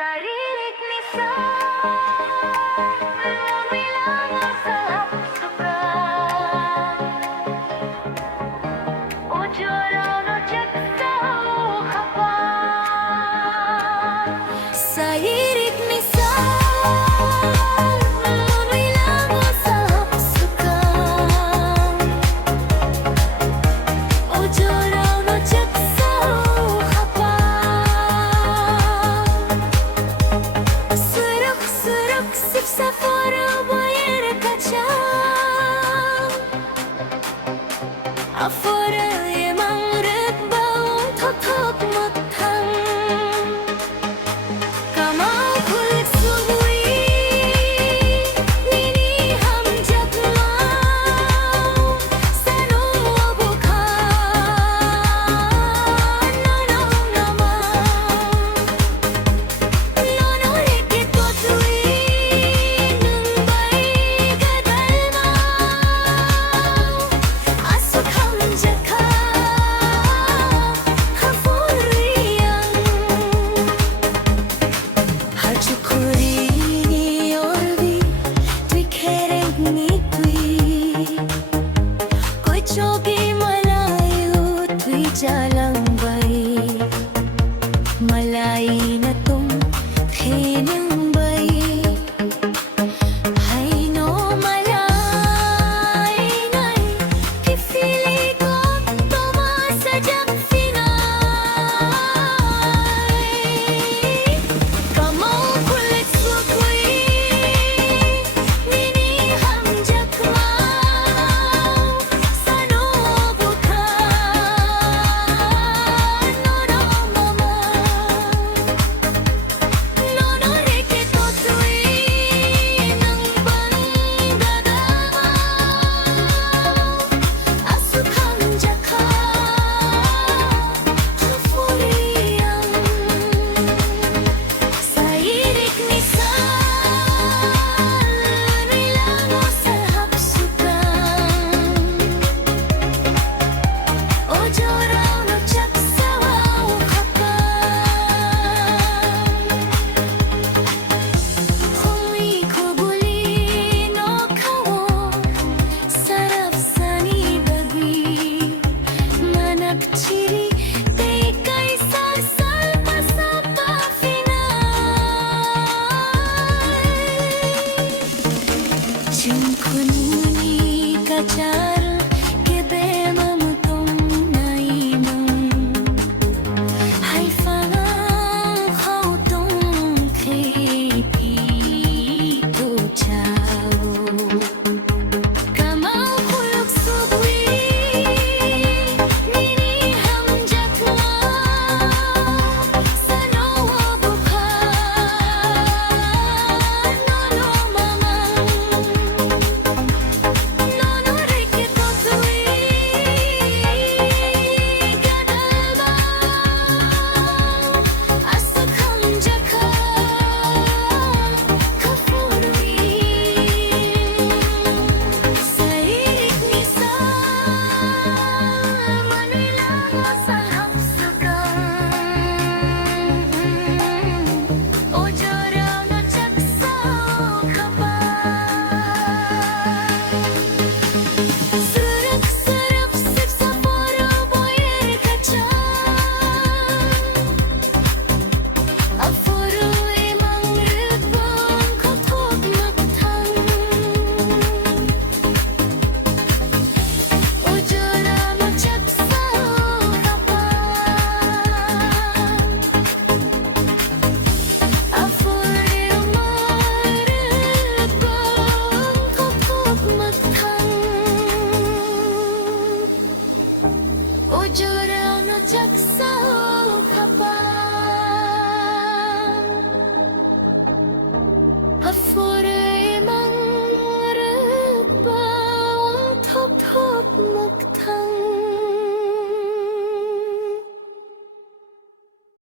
Sarilik lisan bilang salah suka ujuran ceksa khapa Sarilik lisan bilang salah suka ujuran ceksa khapa Sip safara bayar kaca Afara emang bau totok matang Kamau kulit subui Nini ham jaklau Sanu bukan Nono nama Nono reke totui Jogi Malayu tui jalang bai Malai na tum thenang bai Hai no malai nai Pifili ko toma sajak sinai Kamau kulit sukui Nini ham jakma Jengkun kaca